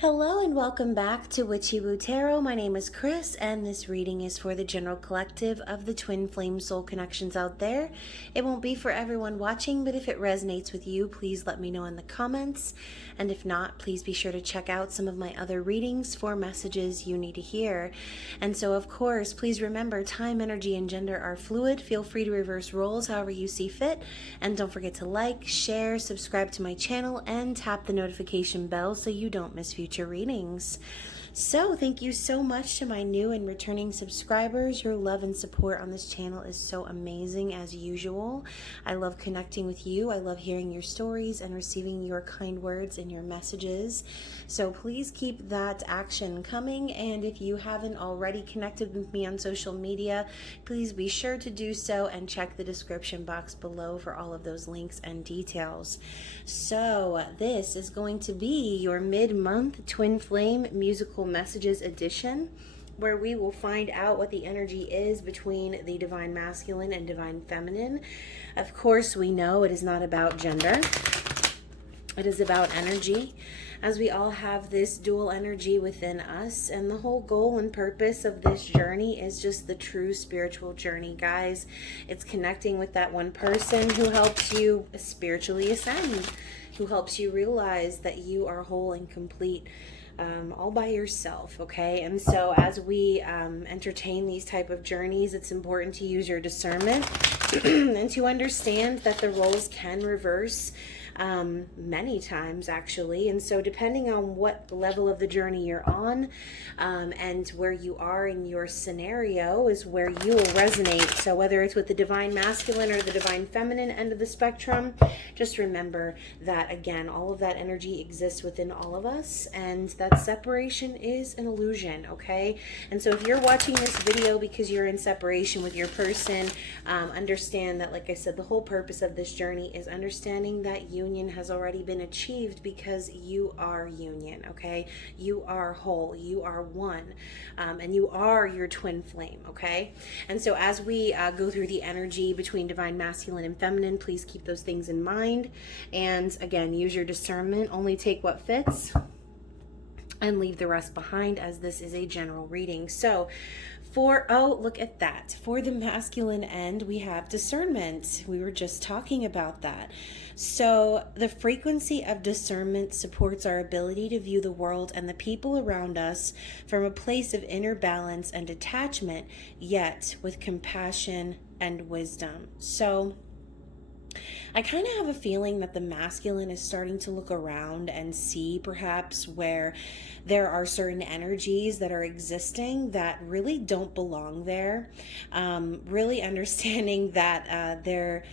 Hello and welcome back to Witchy-Woo Tarot. My name is Chris and this reading is for the general collective of the twin flame soul connections out there. It won't be for everyone watching, but if it resonates with you, please let me know in the comments. And if not, please be sure to check out some of my other readings for messages you need to hear. And so, of course, please remember time, energy, and gender are fluid. Feel free to reverse roles however you see fit. And don't forget to like, share, subscribe to my channel, and tap the notification bell so you don't miss future readings. So thank you so much to my new and returning subscribers. Your love and support on this channel is so amazing as usual. I love connecting with you. I love hearing your stories and receiving your kind words and your messages. So please keep that action coming. And if you haven't already connected with me on social media, please be sure to do so and check the description box below for all of those links and details. So this is going to be your mid-month Twin Flame musical messages edition, where we will find out what the energy is between the divine masculine and divine feminine. Of course, we know it is not about gender. It is about energy, as we all have this dual energy within us, and the whole goal and purpose of this journey is just the true spiritual journey, guys. It's connecting with that one person who helps you spiritually ascend, who helps you realize that you are whole and complete all by yourself, okay? And so as we entertain these type of journeys, it's important to use your discernment and to understand that the roles can reverse many times, actually. And so depending on what level of the journey you're on and where you are in your scenario is where you will resonate. So whether it's with the divine masculine or the divine feminine end of the spectrum, just remember that, again, all of that energy exists within all of us, and that separation is an illusion, okay? And so if you're watching this video because you're in separation with your person, understand that, like I said, the whole purpose of this journey is understanding that union has already been achieved, because you are union, okay? You are whole, you are one, and you are your twin flame, okay? And so as we go through the energy between divine masculine and feminine, please keep those things in mind. And again, use your discernment, only take what fits and leave the rest behind, as this is a general reading. So look at that. For the masculine end, we have discernment. We were just talking about that. So the frequency of discernment supports our ability to view the world and the people around us from a place of inner balance and detachment, yet with compassion and wisdom. So I kind of have a feeling that the masculine is starting to look around and see perhaps where there are certain energies that are existing that really don't belong there. Really understanding that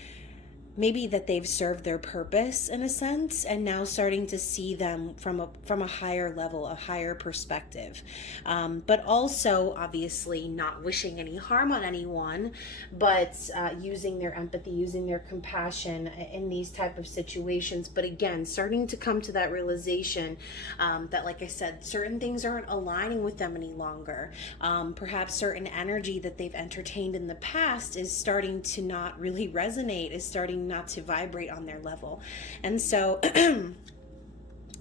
maybe that they've served their purpose in a sense, and now starting to see them from a higher level, a higher perspective. But also, obviously, not wishing any harm on anyone, but using their empathy, using their compassion in these type of situations. But again, starting to come to that realization that, like I said, certain things aren't aligning with them any longer. Perhaps certain energy that they've entertained in the past is starting to not really resonate, is starting not to vibrate on their level. And so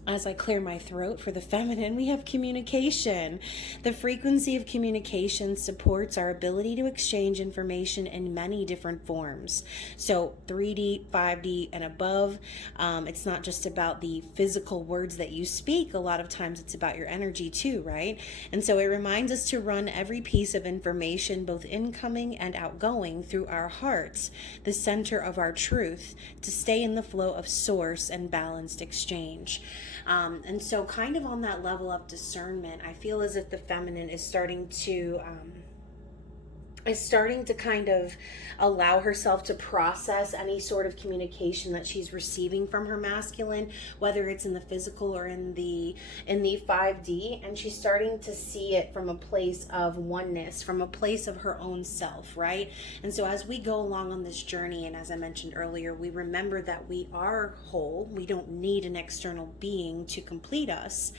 as I clear my throat for the feminine, we have communication. The frequency of communication supports our ability to exchange information in many different forms. So 3D, 5D, and above. It's not just about the physical words that you speak. A lot of times it's about your energy too, right? And so it reminds us to run every piece of information, both incoming and outgoing, through our hearts, the center of our truth, to stay in the flow of source and balanced exchange. And so kind of on that level of discernment, I feel as if the feminine is starting to kind of allow herself to process any sort of communication that she's receiving from her masculine, whether it's in the physical or in the 5D, and she's starting to see it from a place of oneness, from a place of her own self, right? And so as we go along on this journey, and as I mentioned earlier, we remember that we are whole. We don't need an external being to complete us,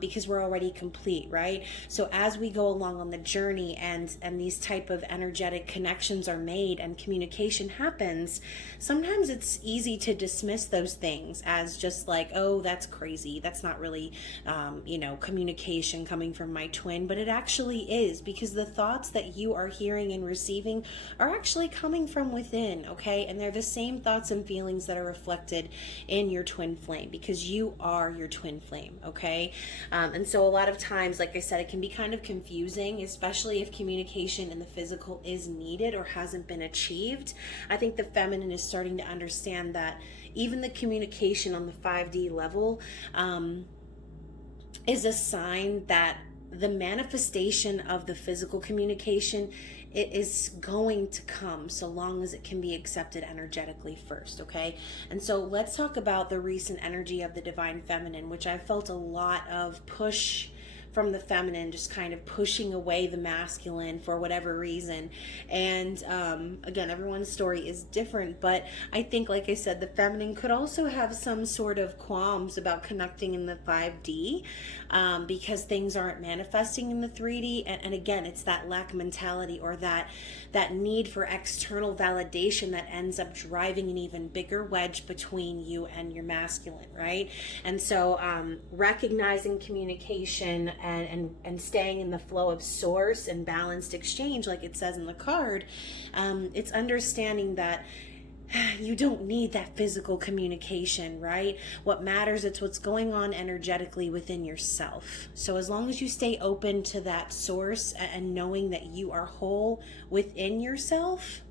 because we're already complete, right? So as we go along on the journey and these type type of energetic connections are made and communication happens, sometimes it's easy to dismiss those things as just like, oh, that's crazy. That's not really, communication coming from my twin. But it actually is, because the thoughts that you are hearing and receiving are actually coming from within, okay? And they're the same thoughts and feelings that are reflected in your twin flame, because you are your twin flame, okay? And so a lot of times, like I said, it can be kind of confusing, especially if communication in the physical is needed or hasn't been achieved. I think the feminine is starting to understand that even the communication on the 5D level is a sign that the manifestation of the physical communication, it is going to come, so long as it can be accepted energetically first, okay? And so let's talk about the recent energy of the divine feminine, which I felt a lot of push from the feminine, just kind of pushing away the masculine for whatever reason. And again, everyone's story is different, but I think, like I said, the feminine could also have some sort of qualms about connecting in the 5D because things aren't manifesting in the 3D. And again, it's that lack mentality, or that need for external validation that ends up driving an even bigger wedge between you and your masculine, right? And so recognizing communication and staying in the flow of source and balanced exchange, like it says in the card, it's understanding that you don't need that physical communication, right? What matters, it's what's going on energetically within yourself. So as long as you stay open to that source and knowing that you are whole within yourself,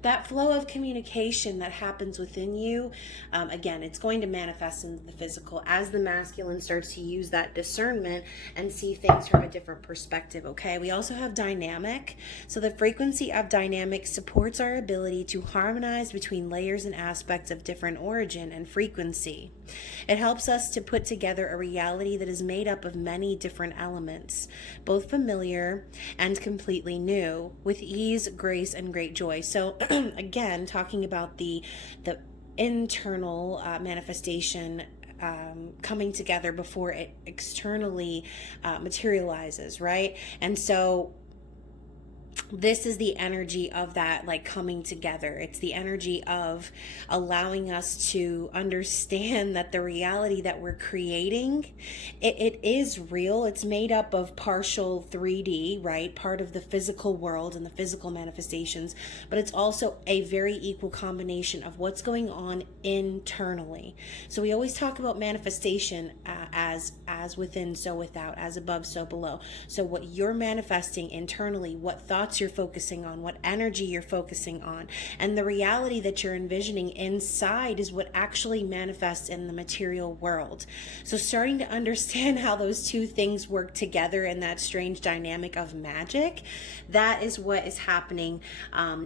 that flow of communication that happens within you, again, it's going to manifest in the physical as the masculine starts to use that discernment and see things from a different perspective, okay? We also have dynamic. So the frequency of dynamic supports our ability to harmonize between layers and aspects of different origin and frequency. It helps us to put together a reality that is made up of many different elements, both familiar and completely new, with ease, grace, and great joy. So again, talking about the internal manifestation coming together before it externally materializes, right? And so this is the energy of that, like, coming together. It's the energy of allowing us to understand that the reality that we're creating, it is real. It's made up of partial 3D, right? Part of the physical world and the physical manifestations, but it's also a very equal combination of what's going on internally. So we always talk about manifestation as within, so without, as above, so below. So what you're manifesting internally, what thoughts you're focusing on, what energy you're focusing on, and the reality that you're envisioning inside is what actually manifests in the material world. So starting to understand how those two things work together in that strange dynamic of magic, that is what is happening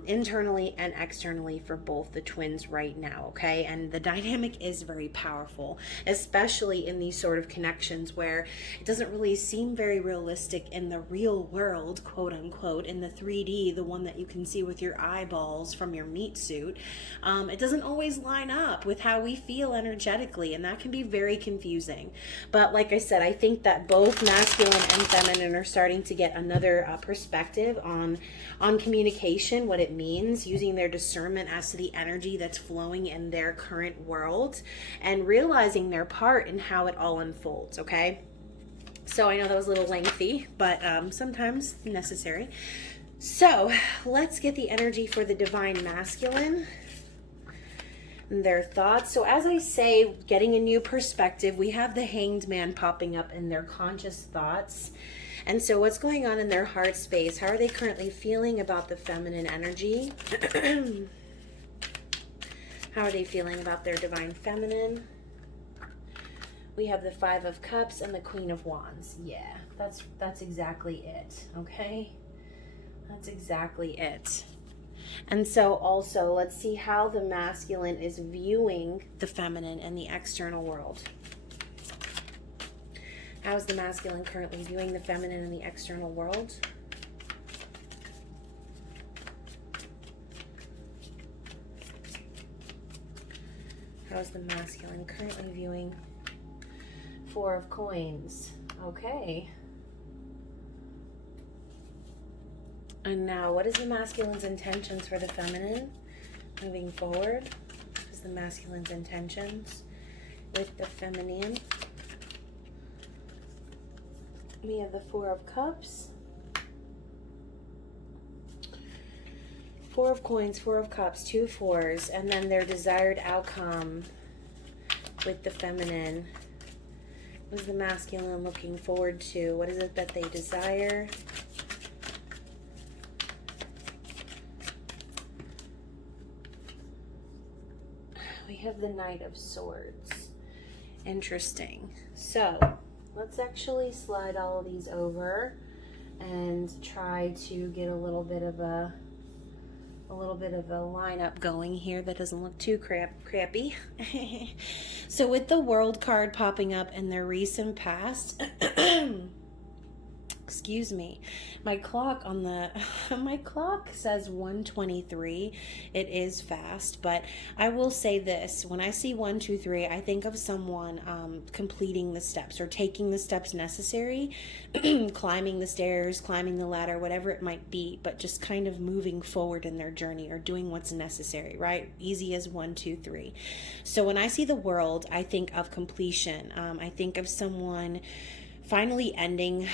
internally and externally for both the twins right now, okay? And the dynamic is very powerful, especially in these sort of connections where it doesn't really seem very realistic in the real world, quote unquote, in the 3D, the one that you can see with your eyeballs from your meat suit. It doesn't always line up with how we feel energetically, and that can be very confusing. But like I said, I think that both masculine and feminine are starting to get another perspective on communication, what it means, using their discernment as to the energy that's flowing in their current world, and realizing their part in how it all unfolds, okay? So I know that was a little lengthy, but sometimes necessary. So let's get the energy for the divine masculine and their thoughts. So as I say, getting a new perspective, we have the Hanged Man popping up in their conscious thoughts. And so what's going on in their heart space? How are they currently feeling about the feminine energy? How are they feeling about their divine feminine? We have the Five of Cups and the Queen of Wands. Yeah, that's exactly it, okay? That's exactly it. And so also, let's see how the masculine is viewing the feminine in the external world. How is the masculine currently viewing the feminine in the external world? How is the masculine currently viewing Four of Coins? Okay. And now, what is the masculine's intentions for the feminine moving forward? What is the masculine's intentions with the feminine? We have the Four of Cups, Four of Coins, Four of Cups, two fours, and then their desired outcome with the feminine. What is the masculine looking forward to? What is it that they desire? We have the Knight of Swords. Interesting. So let's actually slide all of these over and try to get a little bit of a lineup going here that doesn't look too crappy. So with the World card popping up in their recent past, excuse me, my clock on the my clock says 1:23. It is fast, but I will say this: when I see 1, 2, 3, I think of someone completing the steps or taking the steps necessary, climbing the stairs, climbing the ladder, whatever it might be, but just kind of moving forward in their journey or doing what's necessary, right? Easy as 1, 2, 3. So when I see the World, I think of completion. I think of someone finally ending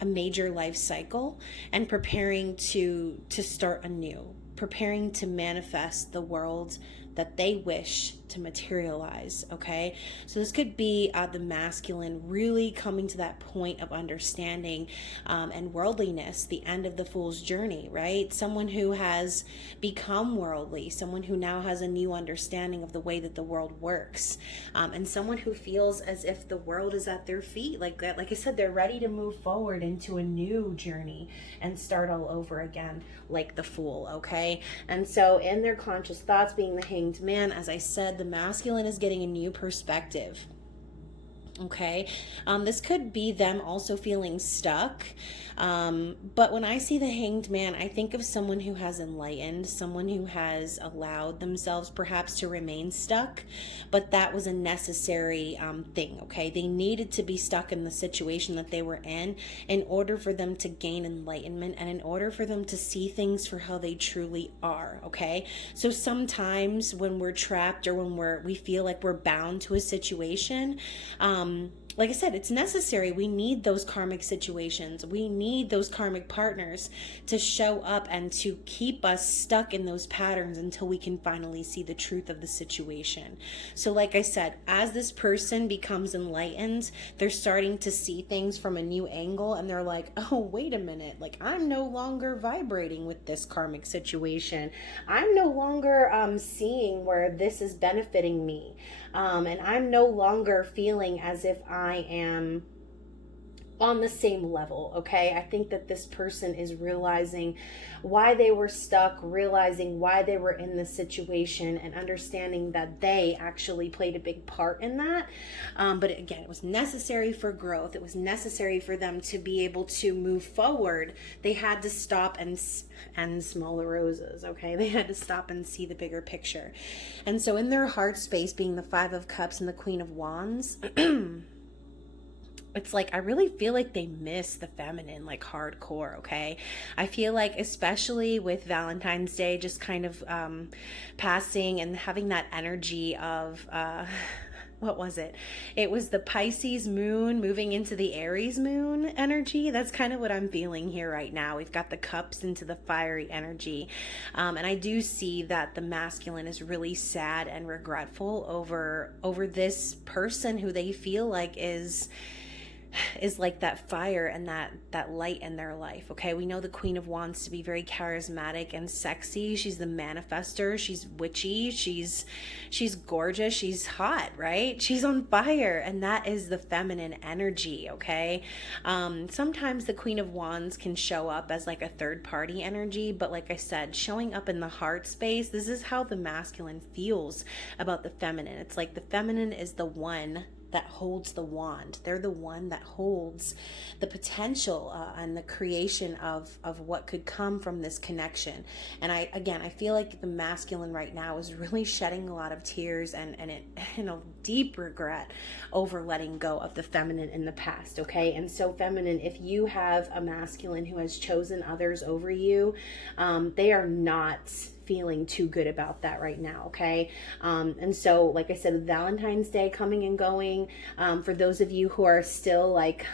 a major life cycle and preparing to start anew, preparing to manifest the world that they wish to materialize. Okay, so this could be the masculine really coming to that point of understanding and worldliness, the end of the fool's journey, right? Someone who has become worldly, someone who now has a new understanding of the way that the world works, and someone who feels as if the world is at their feet. Like I said, they're ready to move forward into a new journey and start all over again, like the Fool. Okay, and so in their conscious thoughts, being the Hanged Man, as I said, the masculine is getting a new perspective. Okay, this could be them also feeling stuck, but when I see the Hanged Man, I think of someone who has enlightened, someone who has allowed themselves perhaps to remain stuck, but that was a necessary thing. Okay, they needed to be stuck in the situation that they were in order for them to gain enlightenment and in order for them to see things for how they truly are. Okay, so sometimes when we're trapped or when we feel like we're bound to a situation, like I said, it's necessary. We need those karmic situations. We need those karmic partners to show up and to keep us stuck in those patterns until we can finally see the truth of the situation. So like I said, as this person becomes enlightened, they're starting to see things from a new angle, and they're like, oh, wait a minute. Like, I'm no longer vibrating with this karmic situation. I'm no longer seeing where this is benefiting me. And I'm no longer feeling as if I am on the same level. Okay, I think that this person is realizing why they were stuck, realizing why they were in this situation, and understanding that they actually played a big part in that. But again, it was necessary for growth. It was necessary for them to be able to move forward. They had to stop and smell the roses. Okay, they had to stop and see the bigger picture. And so in their heart space, being the Five of Cups and the Queen of Wands, it's like I really feel like they miss the feminine, like hardcore. Okay, I feel like especially with Valentine's Day just kind of passing and having that energy of what was it? It was the Pisces moon moving into the Aries moon energy. That's kind of what I'm feeling here right now. We've got the cups into the fiery energy. And I do see that the masculine is really sad and regretful over this person who they feel like is like that fire and that light in their life. Okay, we know the Queen of Wands to be very charismatic and sexy. She's the manifester. She's witchy. She's gorgeous. She's hot, right? She's on fire, and that is the feminine energy. Okay, sometimes the Queen of Wands can show up as like a third party energy, but like I said, showing up in the heart space, this is how the masculine feels about the feminine. It's like the feminine is the one holds the wand. They're the one that holds the potential and the creation of what could come from this connection. And I feel like the masculine right now is really shedding a lot of tears and deep regret over letting go of the feminine in the past. Okay. And so feminine, if you have a masculine who has chosen others over you, they are not feeling too good about that right now. Okay. And so, like I said, Valentine's Day coming and going, for those of you who are still like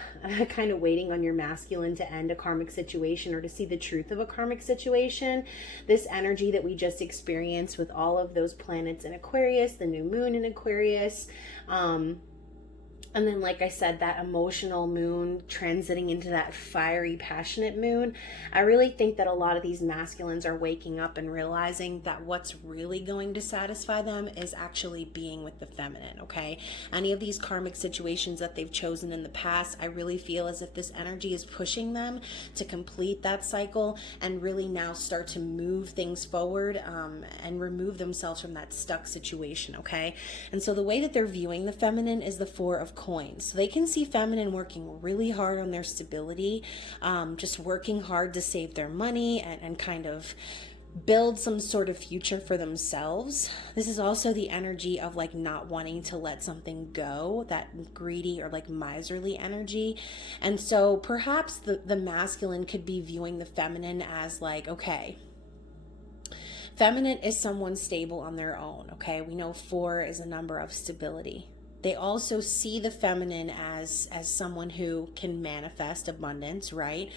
kind of waiting on your masculine to end a karmic situation or to see the truth of a karmic situation, this energy that we just experienced with all of those planets in Aquarius, the new moon in Aquarius, and then, like I said, that emotional moon transiting into that fiery, passionate moon. I really think that a lot of these masculines are waking up and realizing that what's really going to satisfy them is actually being with the feminine, okay? Any of these karmic situations that they've chosen in the past, I really feel as if this energy is pushing them to complete that cycle and really now start to move things forward and remove themselves from that stuck situation, okay? And so the way that they're viewing the feminine is the Four of Coins. So they can see feminine working really hard on their stability, just working hard to save their money and kind of build some sort of future for themselves. This is also the energy of like not wanting to let something go, that greedy or like miserly energy. And so perhaps the masculine could be viewing the feminine as like, okay, feminine is someone stable on their own, okay? We know 4 is a number of stability. They also see the feminine as someone who can manifest abundance, right?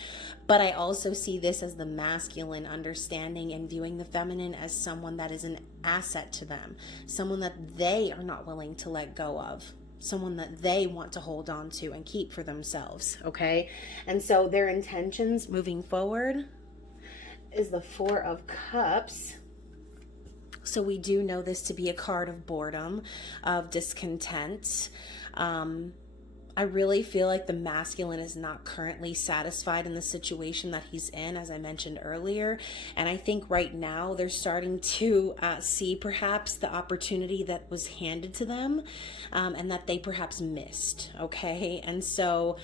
But I also see this as the masculine understanding and viewing the feminine as someone that is an asset to them, someone that they are not willing to let go of, someone that they want to hold on to and keep for themselves, okay? And so their intentions moving forward is the 4 of Cups. So we do know this to be a card of boredom, of discontent. I really feel like the masculine is not currently satisfied in the situation that he's in, as I mentioned earlier. And I think right now they're starting to see perhaps the opportunity that was handed to them and that they perhaps missed, okay? And so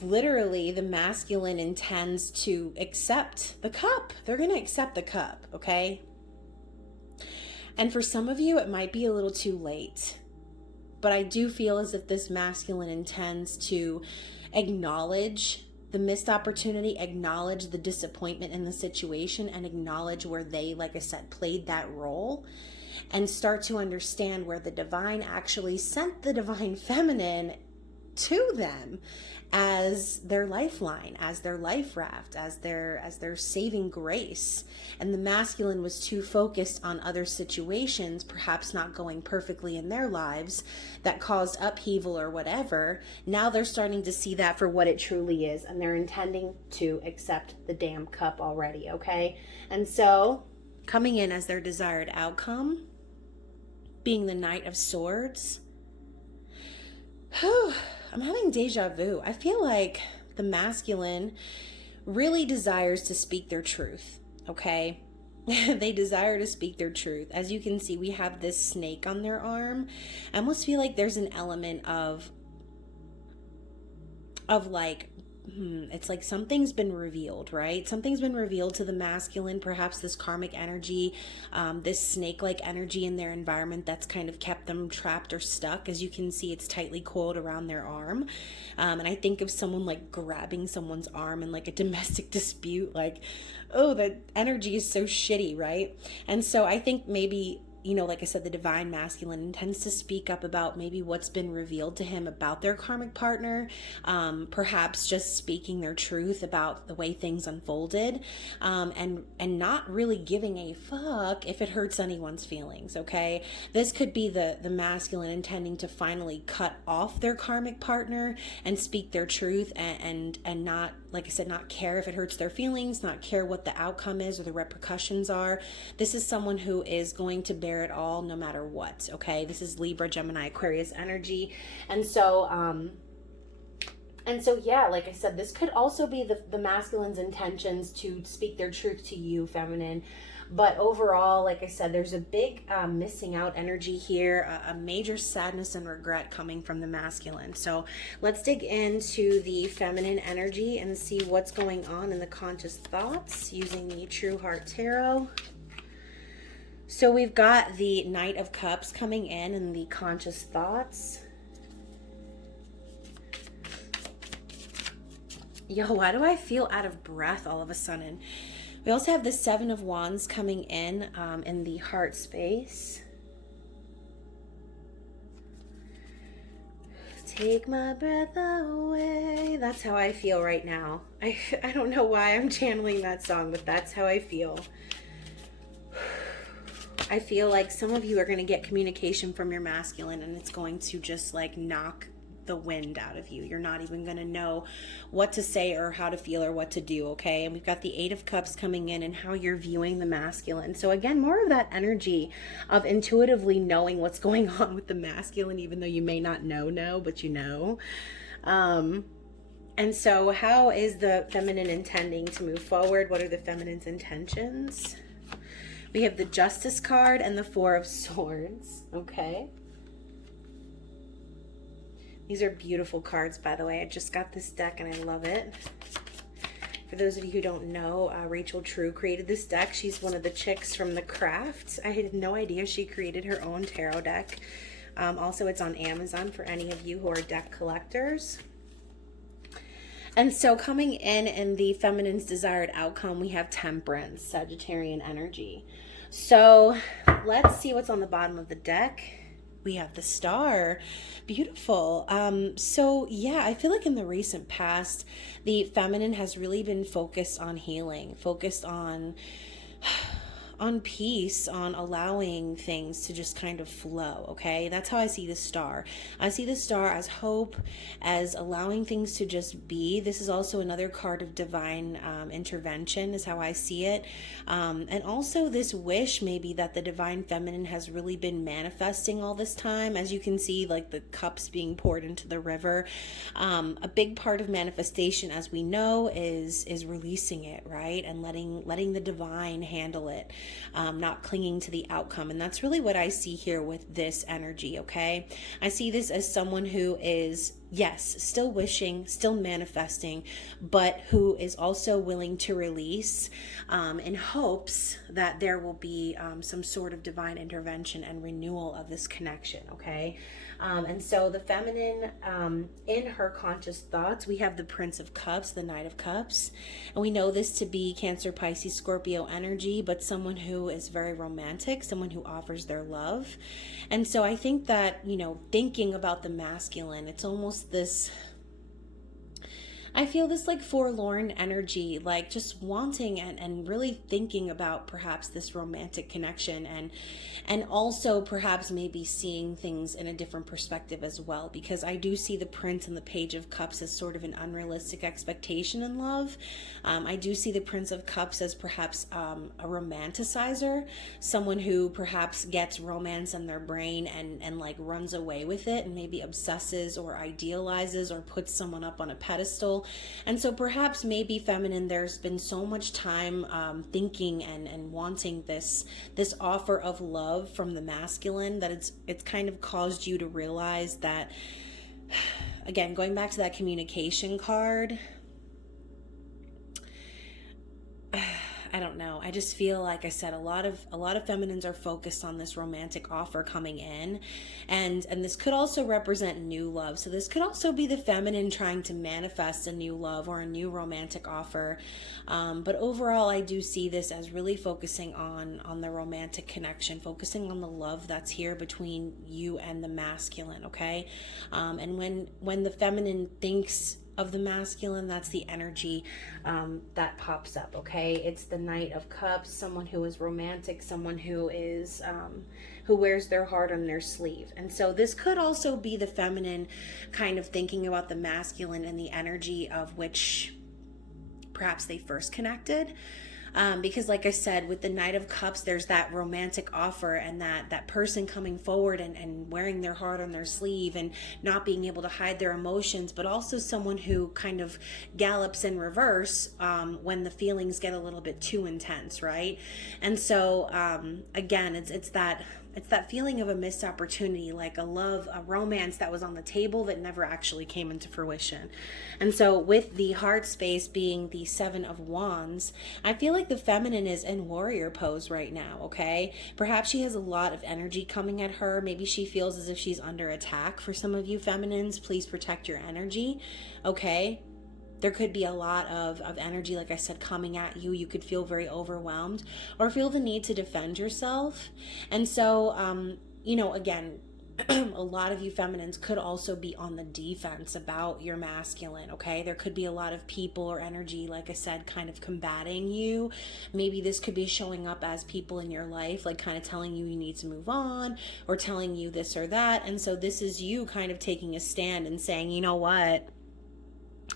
literally the masculine intends to accept the cup. They're going to accept the cup, okay? And for some of you, it might be a little too late. But I do feel as if this masculine intends to acknowledge the missed opportunity, acknowledge the disappointment in the situation, and acknowledge where they, like I said, played that role, and start to understand where the divine actually sent the divine feminine to them as their lifeline, as their life raft, as their saving grace. And the masculine was too focused on other situations, perhaps not going perfectly in their lives, that caused upheaval or whatever. Now they're starting to see that for what it truly is, and they're intending to accept the damn cup already, okay? And so coming in as their desired outcome, being the Knight of Swords. I'm having deja vu. I feel like the masculine really desires to speak their truth, okay? They desire to speak their truth. As you can see, we have this snake on their arm. I almost feel like there's an element of like, it's like something's been revealed, right? Something's been revealed to the masculine, perhaps this karmic energy, this snake-like energy in their environment that's kind of kept them trapped or stuck. As you can see, it's tightly coiled around their arm. And I think of someone like grabbing someone's arm in like a domestic dispute, like, oh, that energy is so shitty, right? And so I think maybe, you know, like I said, the divine masculine intends to speak up about maybe what's been revealed to him about their karmic partner, perhaps just speaking their truth about the way things unfolded, and not really giving a fuck if it hurts anyone's feelings, okay? This could be the masculine intending to finally cut off their karmic partner and speak their truth and not, like I said, not care if it hurts their feelings, not care what the outcome is or the repercussions are. This is someone who is going to bear it all no matter what, okay? This is Libra, Gemini, Aquarius energy. And so yeah, like I said, this could also be the masculine's intentions to speak their truth to you, feminine, But overall, like I said, there's a big missing out energy here, a major sadness and regret coming from the masculine. So let's dig into the feminine energy and see what's going on in the conscious thoughts using the True Heart Tarot. So we've got the Knight of Cups coming in and the conscious thoughts. Yo, why do I feel out of breath all of a sudden? We also have the Seven of Wands coming in the heart space. Take my breath away. That's how I feel right now. I don't know why I'm channeling that song, but that's how I feel. I feel like some of you are going to get communication from your masculine and it's going to just like knock the wind out of you. You're not even going to know what to say or how to feel or what to do, okay? And we've got the Eight of Cups coming in and how you're viewing the masculine. So again, more of that energy of intuitively knowing what's going on with the masculine, even though you may not know, but you know. And so how is the feminine intending to move forward? What are the feminine's intentions? We have the Justice card and the Four of Swords, okay? These are beautiful cards, by the way. I just got this deck and I love it. For those of you who don't know, Rachel True created this deck. She's one of the chicks from The Craft. I had no idea she created her own tarot deck. Also, it's on Amazon for any of you who are deck collectors. And so coming in the feminine's desired outcome, we have Temperance, Sagittarian energy. So let's see what's on the bottom of the deck. We have the Star. Beautiful. So yeah, I feel like in the recent past, the feminine has really been focused on healing, focused on peace, on allowing things to just kind of flow, okay? That's how I see the Star. I see the Star as hope, as allowing things to just be. This is also another card of divine intervention is how I see it. And also this wish maybe that the divine feminine has really been manifesting all this time. As you can see, like the cups being poured into the river. A big part of manifestation, as we know, is releasing it, right? And letting the divine handle it. Not clinging to the outcome. And that's really what I see here with this energy, okay? I see this as someone who is, yes, still wishing, still manifesting, but who is also willing to release in hopes that there will be some sort of divine intervention and renewal of this connection, okay? And so the feminine, in her conscious thoughts, we have the Prince of Cups, the Knight of Cups. And we know this to be Cancer, Pisces, Scorpio energy, but someone who is very romantic, someone who offers their love. And so I think that, you know, thinking about the masculine, it's almost this, I feel this like forlorn energy, like just wanting and really thinking about perhaps this romantic connection and also perhaps maybe seeing things in a different perspective as well, because I do see the Prince and the Page of Cups as sort of an unrealistic expectation in love. I do see the Prince of Cups as perhaps a romanticizer, someone who perhaps gets romance in their brain and like runs away with it and maybe obsesses or idealizes or puts someone up on a pedestal. And so perhaps maybe feminine, there's been so much time thinking and wanting this offer of love from the masculine that it's kind of caused you to realize that, again, going back to that communication card, I don't know. I just feel like I said a lot of feminines are focused on this romantic offer coming in, and this could also represent new love. So this could also be the feminine trying to manifest a new love or a new romantic offer. But overall, I do see this as really focusing on the romantic connection, focusing on the love that's here between you and the masculine. Okay, and when the feminine thinks of the masculine, that's the energy that pops up, okay? It's the Knight of Cups, someone who is romantic, someone who is who wears their heart on their sleeve. And so this could also be the feminine kind of thinking about the masculine and the energy of which perhaps they first connected. Because like I said, with the Knight of Cups, there's that romantic offer and that person coming forward and wearing their heart on their sleeve and not being able to hide their emotions, but also someone who kind of gallops in reverse when the feelings get a little bit too intense, right? And so again, it's that feeling of a missed opportunity, like a love, a romance that was on the table that never actually came into fruition. And so with the heart space being the Seven of Wands, I feel like the feminine is in warrior pose right now, okay? Perhaps she has a lot of energy coming at her. Maybe she feels as if she's under attack. For some of you feminines, please protect your energy, okay? There could be a lot of energy, like I said, coming at you. You could feel very overwhelmed or feel the need to defend yourself. And so, again, a lot of you feminines could also be on the defense about your masculine, okay? There could be a lot of people or energy, like I said, kind of combating you. Maybe this could be showing up as people in your life, like kind of telling you need to move on or telling you this or that. And so this is you kind of taking a stand and saying, you know what?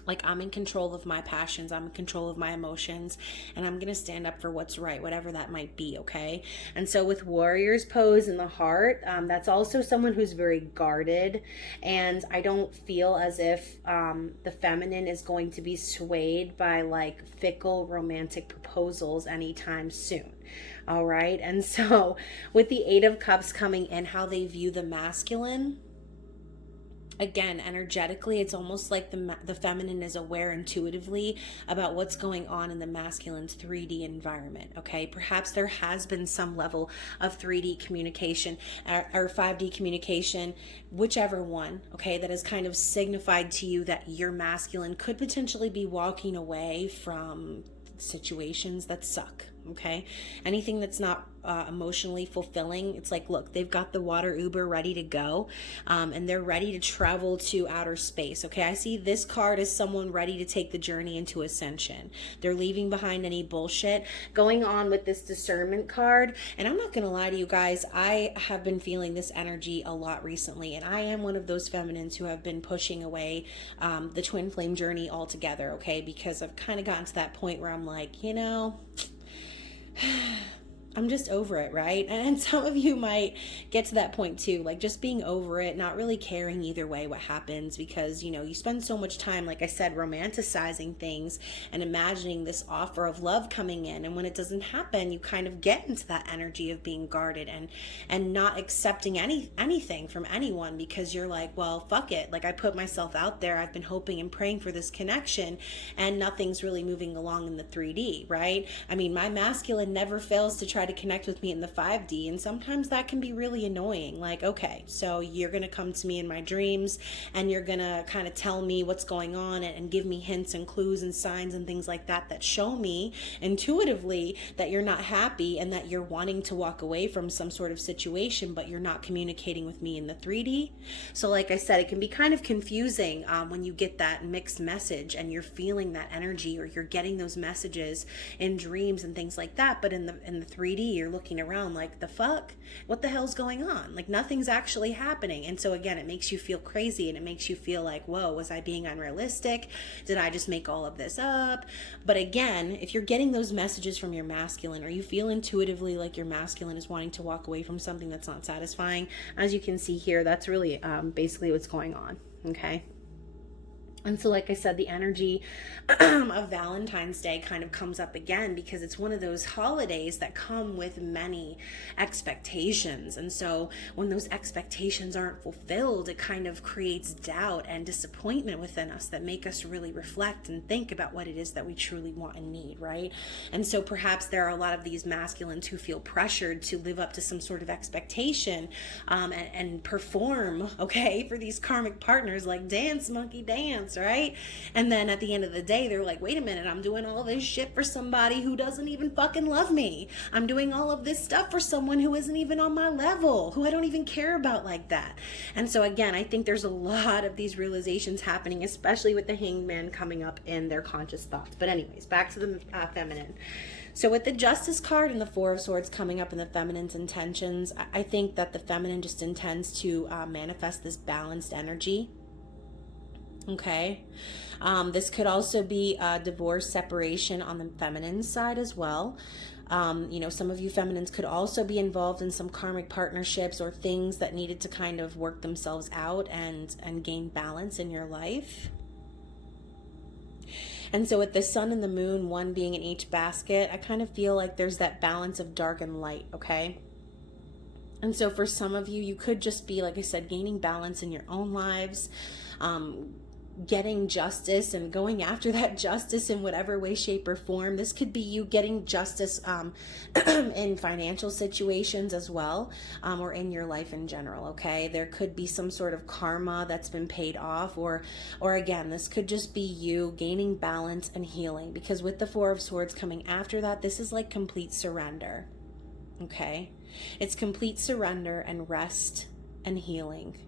Like, I'm in control of my passions, I'm in control of my emotions, and I'm going to stand up for what's right, whatever that might be, okay? And so with warrior's pose in the heart, that's also someone who's very guarded, and I don't feel as if the feminine is going to be swayed by like fickle romantic proposals anytime soon. All right? And so with the Eight of Cups coming in, how they view the masculine, again, energetically, it's almost like the feminine is aware intuitively about what's going on in the masculine's 3D environment, okay? Perhaps there has been some level of 3D communication or 5D communication, whichever one, okay, that has kind of signified to you that your masculine could potentially be walking away from situations that suck, okay? Anything that's not emotionally fulfilling. It's like, look, they've got the water Uber ready to go, and they're ready to travel to outer space, okay? I see this card as someone ready to take the journey into ascension. They're leaving behind any bullshit. Going on with this discernment card, and I'm not gonna lie to you guys, I have been feeling this energy a lot recently, and I am one of those feminines who have been pushing away the twin flame journey altogether, okay? Because I've kind of gotten to that point where I'm like, you know, I'm just over it, right? And some of you might get to that point too, like just being over it, not really caring either way what happens, because, you know, you spend so much time, like I said, romanticizing things and imagining this offer of love coming in. And when it doesn't happen, you kind of get into that energy of being guarded and not accepting anything from anyone, because you're like, well, fuck it. Like, I put myself out there. I've been hoping and praying for this connection, and nothing's really moving along in the 3D, right? I mean, my masculine never fails to try to connect with me in the 5D, and sometimes that can be really annoying. Like, okay, so you're gonna come to me in my dreams and you're gonna kind of tell me what's going on and give me hints and clues and signs and things like that show me intuitively that you're not happy and that you're wanting to walk away from some sort of situation, but you're not communicating with me in the 3D. So like I said, it can be kind of confusing when you get that mixed message and you're feeling that energy, or you're getting those messages in dreams and things like that, but in the 3D you're looking around like, the fuck, what the hell's going on? Like, nothing's actually happening. And so again, it makes you feel crazy, and it makes you feel like, whoa, was I being unrealistic? Did I just make all of this up? But again, if you're getting those messages from your masculine, or you feel intuitively like your masculine is wanting to walk away from something that's not satisfying, as you can see here, that's really basically what's going on, okay? And so, like I said, the energy of Valentine's Day kind of comes up again, because it's one of those holidays that come with many expectations. And so when those expectations aren't fulfilled, it kind of creates doubt and disappointment within us that make us really reflect and think about what it is that we truly want and need, right? And so perhaps there are a lot of these masculines who feel pressured to live up to some sort of expectation and perform, okay, for these karmic partners, like dance, monkey, dance, right? And then at the end of the day, they're like, wait a minute, I'm doing all this shit for somebody who doesn't even fucking love me. I'm doing all of this stuff for someone who isn't even on my level, who I don't even care about like that. And so again, I think there's a lot of these realizations happening, especially with the Hanged Man coming up in their conscious thoughts. But anyways, back to the feminine. So with the Justice card and the Four of Swords coming up in the feminine's intentions, I think that the feminine just intends to manifest this balanced energy. Okay. This could also be a divorce, separation on the feminine side as well. Some of you feminines could also be involved in some karmic partnerships or things that needed to kind of work themselves out and gain balance in your life. And so with the sun and the moon, one being in each basket, I kind of feel like there's that balance of dark and light, okay? And so for some of you, you could just be, like I said, gaining balance in your own lives, getting justice and going after that justice in whatever way, shape, or form. This could be you getting justice in financial situations as well, or in your life in general, okay? There could be some sort of karma that's been paid off, or again, this could just be you gaining balance and healing, because with the Four of Swords coming after that, this is like complete surrender, okay? It's complete surrender and rest and healing.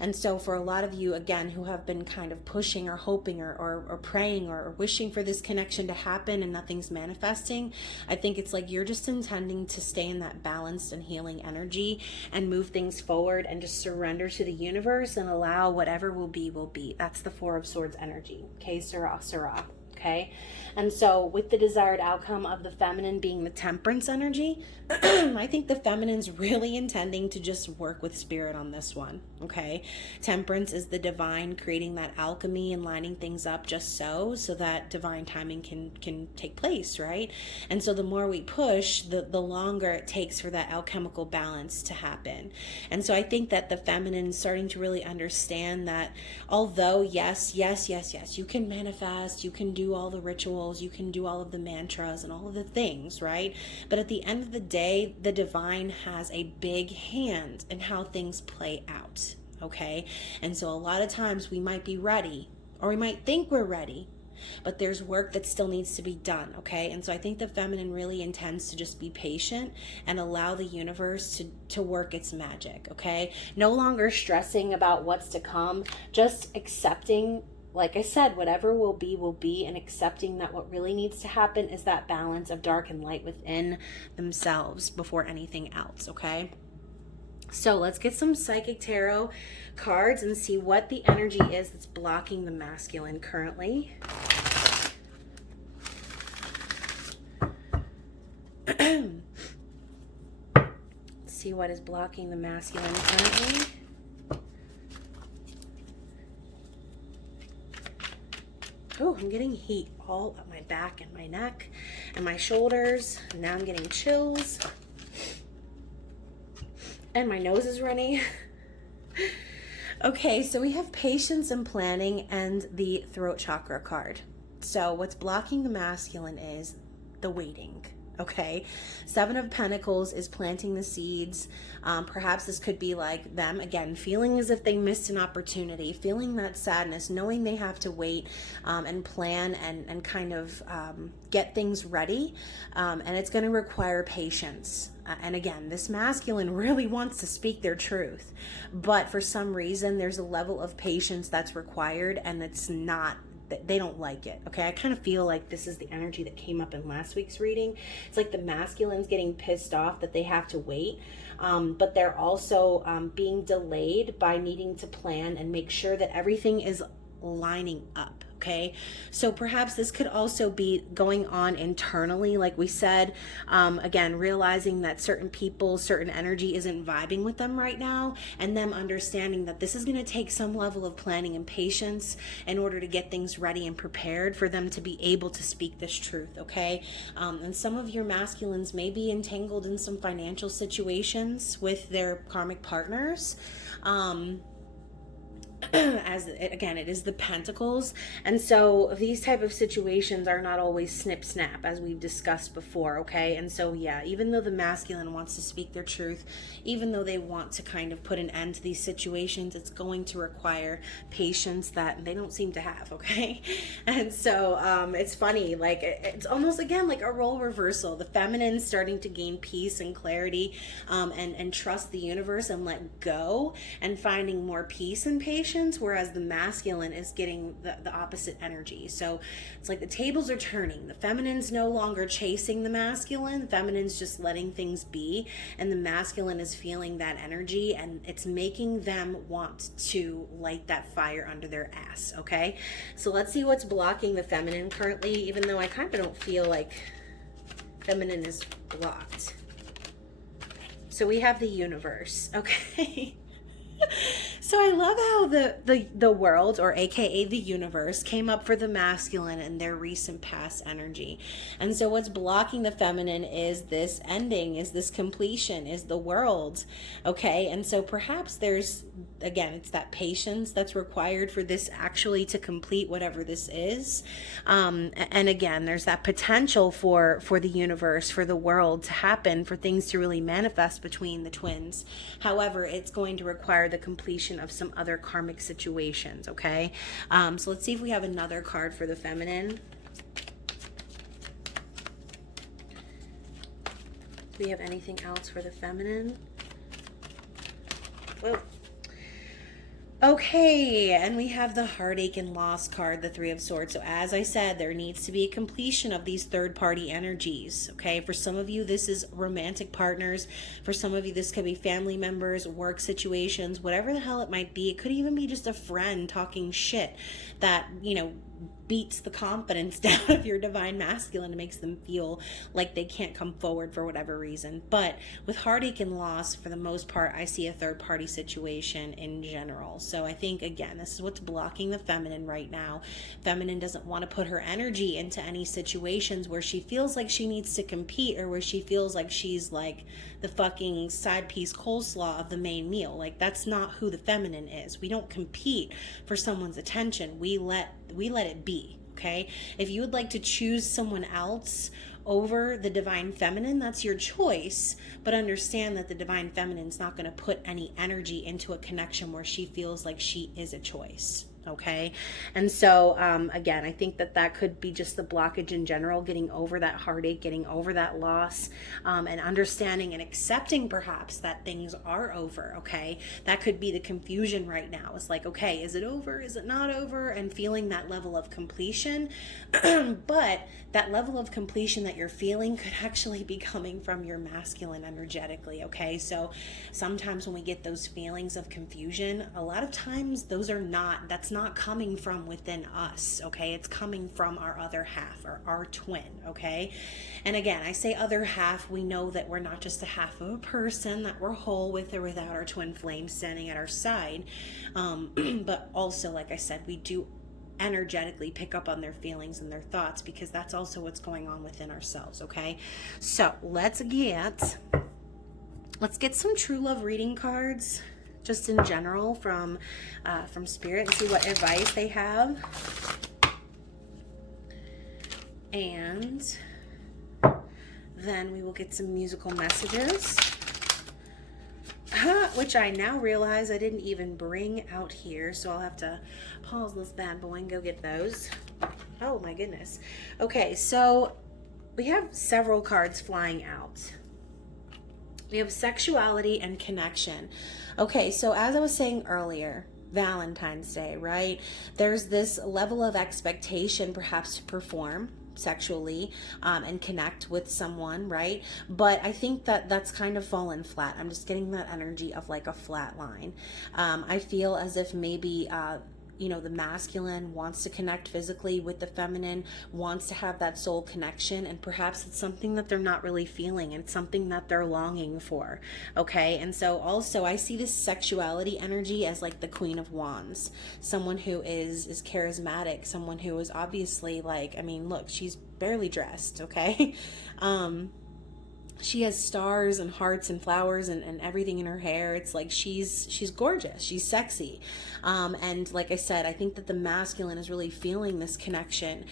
And so for a lot of you, again, who have been kind of pushing or hoping or praying or wishing for this connection to happen and nothing's manifesting, I think it's like you're just intending to stay in that balanced and healing energy and move things forward and just surrender to the universe and allow whatever will be, will be. That's the Four of Swords energy. Okay, Sarah, Sarah. Okay, and so with the desired outcome of the feminine being the Temperance energy, I think the feminine's really intending to just work with spirit on this one, okay? Temperance is the divine, creating that alchemy and lining things up just so that divine timing can take place, right? And so the more we push, the longer it takes for that alchemical balance to happen. And so I think that the feminine's starting to really understand that although yes, you can manifest, you can do all the rituals, you can do all of the mantras and all of the things, right? But at the end of the day, the divine has a big hand in how things play out, okay? And so a lot of times we might be ready, or we might think we're ready, but there's work that still needs to be done, okay? And so I think the feminine really intends to just be patient and allow the universe to work its magic, okay? No longer stressing about what's to come, just accepting, like I said, whatever will be, and accepting that what really needs to happen is that balance of dark and light within themselves before anything else, okay? So let's get some psychic tarot cards and see what the energy is that's blocking the masculine currently. Let's see what is blocking the masculine currently. Oh, I'm getting heat all up my back and my neck and my shoulders. And now I'm getting chills. And my nose is runny. Okay, so we have patience and planning and the throat chakra card. So what's blocking the masculine is the waiting. Okay, Seven of Pentacles is planting the seeds. Perhaps this could be like them, again, feeling as if they missed an opportunity, feeling that sadness, knowing they have to wait and plan and kind of get things ready. And it's going to require patience. And again, this masculine really wants to speak their truth. But for some reason, there's a level of patience that's required, and it's not, they don't like it, okay? I kind of feel like this is the energy that came up in last week's reading. It's like the masculine's getting pissed off that they have to wait, but they're also being delayed by needing to plan and make sure that everything is lining up, okay? So perhaps this could also be going on internally, like we said, again, realizing that certain people, certain energy isn't vibing with them right now, and them understanding that this is going to take some level of planning and patience in order to get things ready and prepared for them to be able to speak this truth, okay? And some of your masculines may be entangled in some financial situations with their karmic partners. As again, it is the Pentacles, and so these type of situations are not always snip snap, as we've discussed before, okay? And so yeah, even though the masculine wants to speak their truth, even though they want to kind of put an end to these situations, it's going to require patience that they don't seem to have, okay? And so it's funny, like it's almost again like a role reversal. The feminine starting to gain peace and clarity and trust the universe and let go, and finding more peace and patience. situations, whereas the masculine is getting the opposite energy. So it's like the tables are turning. The feminine's no longer chasing the masculine. The feminine's just letting things be, and the masculine is feeling that energy, and it's making them want to light that fire under their ass, okay? So let's see what's blocking the feminine currently, even though I kind of don't feel like feminine is blocked. So we have the universe, okay? So I love how the world, or aka the universe, came up for the masculine in their recent past energy. And so what's blocking the feminine is this ending, is this completion, is the world, okay? And so perhaps there's, again, it's that patience that's required for this actually to complete whatever this is. And again, there's that potential for the universe, for the world to happen, for things to really manifest between the twins. However, it's going to require the completion of some other karmic situations, okay? So let's see if we have another card for the feminine. Do we have anything else for the feminine? Whoa. Okay, and we have the heartache and loss card, the Three of Swords. So as I said, there needs to be a completion of these third-party energies, okay? For some of you, this is romantic partners. For some of you, this could be family members, work situations, whatever the hell it might be. It could even be just a friend talking shit that, you know, beats the confidence down of your divine masculine and makes them feel like they can't come forward for whatever reason. But with heartache and loss, for the most part, I see a third party situation in general. So I think, again, this is what's blocking the feminine right now. Feminine doesn't want to put her energy into any situations where she feels like she needs to compete, or where she feels like she's like the fucking side piece coleslaw of the main meal. Like, that's not who the feminine is. We don't compete for someone's attention. We let it be, okay? If you would like to choose someone else over the divine feminine, that's your choice, but understand that the divine feminine is not going to put any energy into a connection where she feels like she is a choice. Okay. And so, again, I think that could be just the blockage in general, getting over that heartache, getting over that loss, and understanding and accepting perhaps that things are over. Okay. That could be the confusion right now. It's like, okay, is it over? Is it not over? And feeling that level of completion. But that level of completion that you're feeling could actually be coming from your masculine energetically. Okay. So sometimes when we get those feelings of confusion, a lot of times that's not coming from within us, okay? It's coming from our other half, or our twin, okay? And again, I say other half, we know that we're not just a half of a person, that we're whole with or without our twin flame standing at our side. But also, like I said, we do energetically pick up on their feelings and their thoughts, because that's also what's going on within ourselves, okay? So let's get some true love reading cards, just in general, from Spirit, and see what advice they have. And then we will get some musical messages, which I now realize I didn't even bring out here, so I'll have to pause this bad boy and go get those. Oh my goodness. Okay, so we have several cards flying out. We have sexuality and connection. Okay, so as I was saying earlier, Valentine's Day, right? There's this level of expectation perhaps to perform sexually and connect with someone, right? But I think that's kind of fallen flat. I'm just getting that energy of like a flat line. I feel as if maybe the masculine wants to connect physically with the feminine, wants to have that soul connection, and perhaps it's something that they're not really feeling, and it's something that they're longing for, okay? And so also I see this sexuality energy as like the Queen of Wands, someone who is charismatic, someone who is obviously like, I mean, look, she's barely dressed, okay? She has stars and hearts and flowers and everything in her hair. It's like she's gorgeous. She's sexy. And like I said, I think that the masculine is really feeling this connection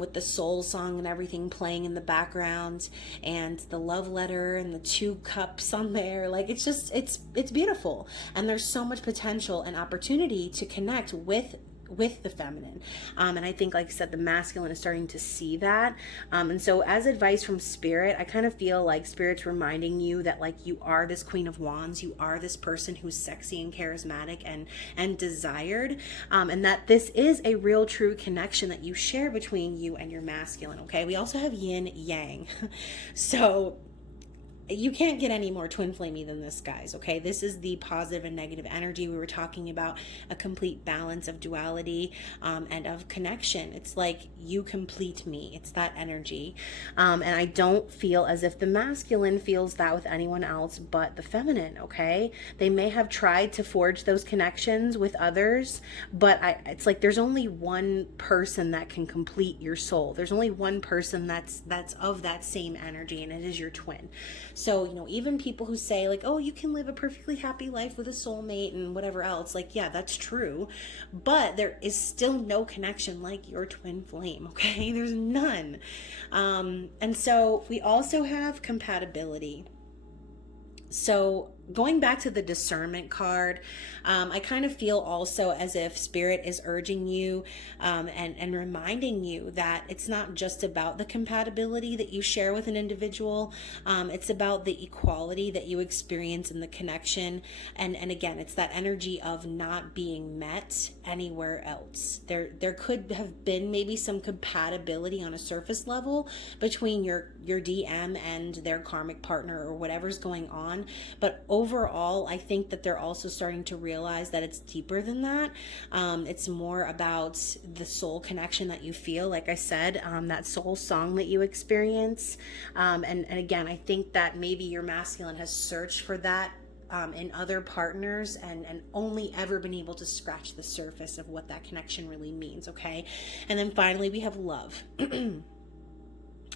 with the soul song and everything playing in the background, and the love letter and the 2 cups on there. Like, it's beautiful. And there's so much potential and opportunity to connect with with the feminine. And I think, like I said, the masculine is starting to see that. And so as advice from spirit, I kind of feel like spirit's reminding you that like you are this Queen of Wands, you are this person who's sexy and charismatic and desired, and that this is a real true connection that you share between you and your masculine. Okay, we also have yin yang. So you can't get any more twin flamey than this, guys. Okay, this is the positive and negative energy. We were talking about a complete balance of duality, and of connection. It's like you complete me. It's that energy, and I don't feel as if the masculine feels that with anyone else but the feminine. Okay, they may have tried to forge those connections with others, but it's like there's only one person that can complete your soul. There's only one person that's of that same energy, and it is your twin. So, you know, even people who say like, oh, you can live a perfectly happy life with a soulmate and whatever else, like, yeah, that's true. But there is still no connection like your twin flame, okay? There's none. And so we also have compatibility. So going back to the discernment card, I kind of feel also as if spirit is urging you, and reminding you that it's not just about the compatibility that you share with an individual. It's about the equality that you experience in the connection. And again, it's that energy of not being met anywhere else. There could have been maybe some compatibility on a surface level between your DM and their karmic partner or whatever's going on. But overall, I think that they're also starting to realize that it's deeper than that. It's more about the soul connection that you feel, like I said, that soul song that you experience. And again, I think that maybe your masculine has searched for that in other partners and only ever been able to scratch the surface of what that connection really means, okay? And then finally, we have love.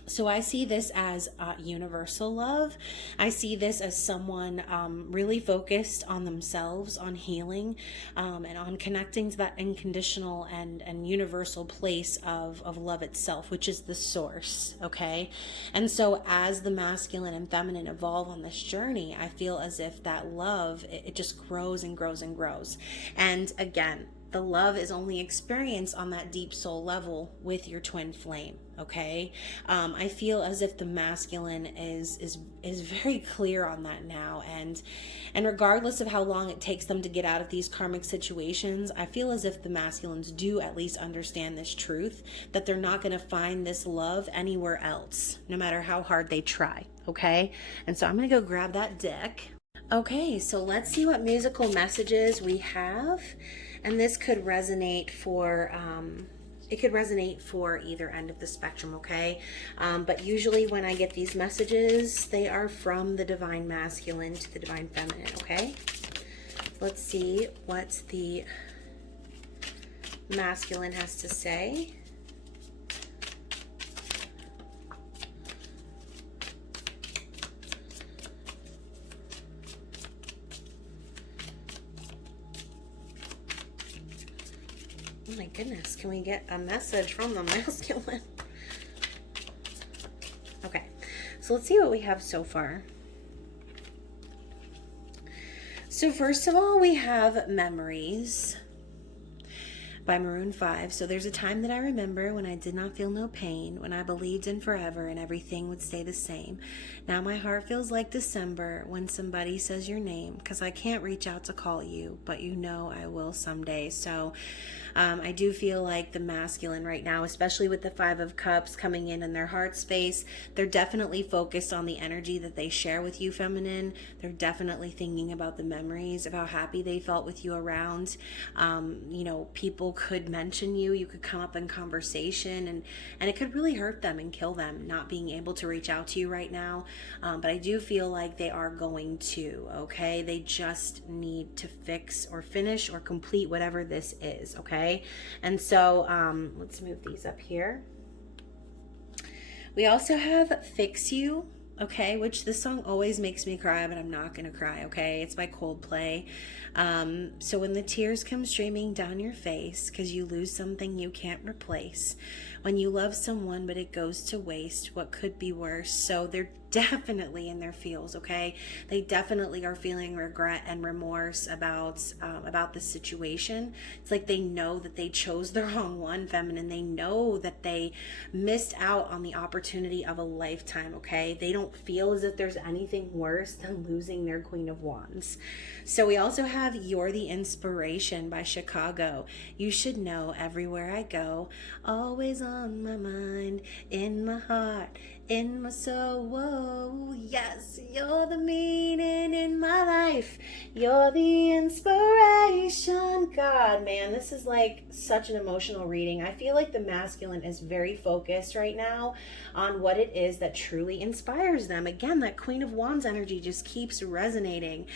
So I see this as universal love. I see this as someone really focused on themselves, on healing, and on connecting to that unconditional and universal place of love itself, which is the source, okay? And so as the masculine and feminine evolve on this journey, I feel as if that love, it just grows and grows and grows. And again, the love is only experienced on that deep soul level with your twin flame, okay? I feel as if the masculine is very clear on that now, and regardless of how long it takes them to get out of these karmic situations, I feel as if the masculines do at least understand this truth, that they're not going to find this love anywhere else, no matter how hard they try, okay? And so I'm going to go grab that deck. Okay, so let's see what musical messages we have. And this could resonate for, it could resonate for either end of the spectrum, okay? But usually when I get these messages, they are from the divine masculine to the divine feminine, okay? Let's see what the masculine has to say. Oh my goodness, can we get a message from the masculine? Okay, so let's see what we have so far. So first of all, we have Memories by Maroon 5. So there's a time that I remember when I did not feel no pain, when I believed in forever and everything would stay the same. Now my heart feels like December when somebody says your name, because I can't reach out to call you, but you know I will someday. So I do feel like the masculine right now, especially with the 5 of Cups coming in their heart space, they're definitely focused on the energy that they share with you, feminine. They're definitely thinking about the memories of how happy they felt with you around. You know, people could mention you. You could come up in conversation, and it could really hurt them and kill them not being able to reach out to you right now. But I do feel like they are going to, okay? They just need to fix or finish or complete whatever this is, okay? And so let's move these up here. We also have Fix You, okay, which this song always makes me cry, but I'm not gonna cry, okay? It's by Coldplay. So when the tears come streaming down your face because you lose something you can't replace, when you love someone but it goes to waste, what could be worse? So definitely in their feels, okay? They definitely are feeling regret and remorse about the situation. It's like they know that they chose the wrong one, feminine. They know that they missed out on the opportunity of a lifetime, okay? They don't feel as if there's anything worse than losing their Queen of Wands. So we also have You're the Inspiration by Chicago. You should know everywhere I go, always on my mind, in my heart, in my soul. Whoa, yes, you're the meaning in my life. You're the inspiration. God, man, this is like such an emotional reading. I feel like the masculine is very focused right now on what it is that truly inspires them. Again, that Queen of Wands energy just keeps resonating.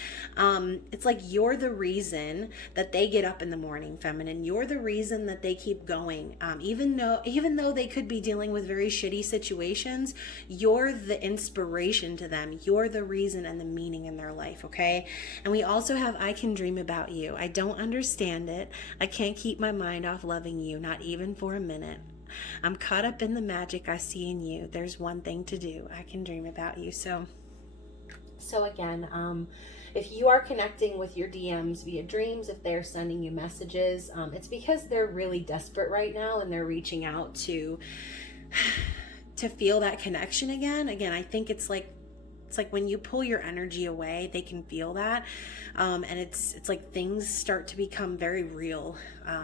It's like you're the reason that they get up in the morning, feminine. You're the reason that they keep going. Even though they could be dealing with very shitty situations, you're the inspiration to them. You're the reason and the meaning in their life, okay? And we also have I Can Dream About You. I don't understand it. I can't keep my mind off loving you, not even for a minute. I'm caught up in the magic I see in you. There's one thing to do. I can dream about you. So again, if you are connecting with your DMs via dreams, if they're sending you messages, it's because they're really desperate right now and they're reaching out to feel that connection again. I think it's like when you pull your energy away, they can feel that, and it's like things start to become very real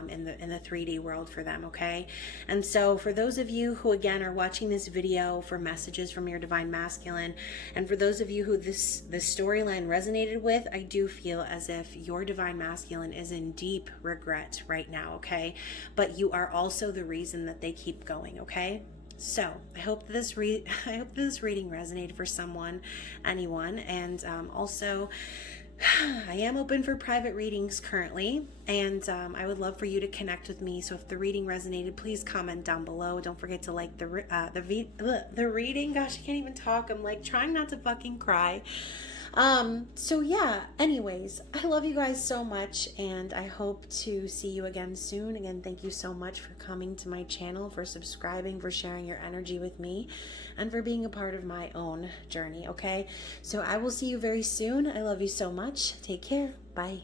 in the 3D world for them, okay? And so for those of you who again are watching this video for messages from your divine masculine, and for those of you who this storyline resonated with, I do feel as if your divine masculine is in deep regret right now, okay? But you are also the reason that they keep going, okay? So I hope this reading resonated for someone, anyone, and also I am open for private readings currently, and I would love for you to connect with me. So if the reading resonated, please comment down below. Don't forget to like the reading. Gosh, I can't even talk. I'm like trying not to fucking cry. So yeah, anyways, I love you guys so much, and I hope to see you again soon. Again, thank you so much for coming to my channel, for subscribing, for sharing your energy with me, and for being a part of my own journey, okay? So I will see you very soon. I love you so much. Take care. Bye.